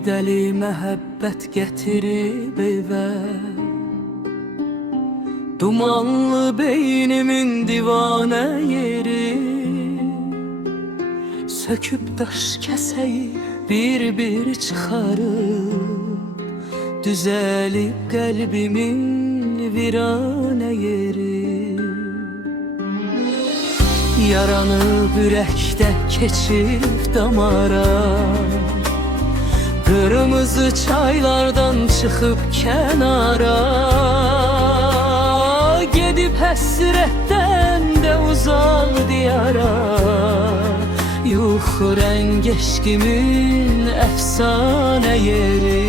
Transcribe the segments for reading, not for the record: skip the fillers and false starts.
dəli məhəbbət gətirib evə, dumanlı beynimin divanə yeri, söküb daş kəsəyi bir-bir çıxarıb, düzəlib qəlbimin viranə yeri. Yaranıb ürəkdə keçib damara, qırmızı çaylardan çıxıb kənara, gedib həsrətdən də uzaq diyara, yuxu rəng eşqimin əfsanə yeri.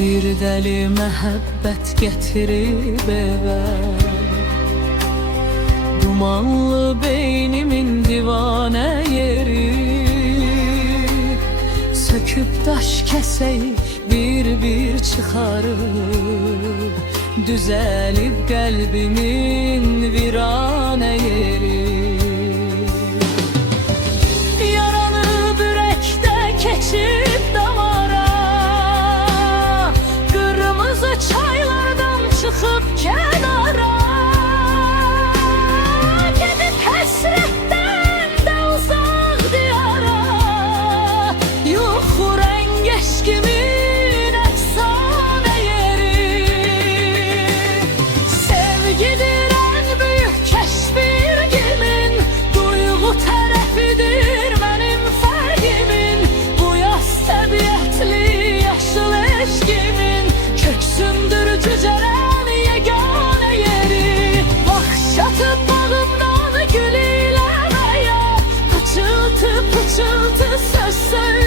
Bir dəli məhəbbət gətirib evə, dumanlı beynimin divanə yeri, söküb daş kəsəyi bir-bir çıxarıb, düzəlib qəlbimin viranə yeri. Yaranıb ürəkdə keçib damara, çaylardan çıxıb kənara, gedib həsrətdən də uzaq diyara, yuxu rəng eşqimin əfsanə yeri. Sevgidir ən böyük kəşfir kimin, duyğu tərəfidir mənim fərqimin, bu yaz təbiətli yaşıl eşqimin, köksümdür cücərən yeganə yeri. Vaxt çatıb bağımdan gül iləməyə, pıçıltı pıçıltı söz söyle.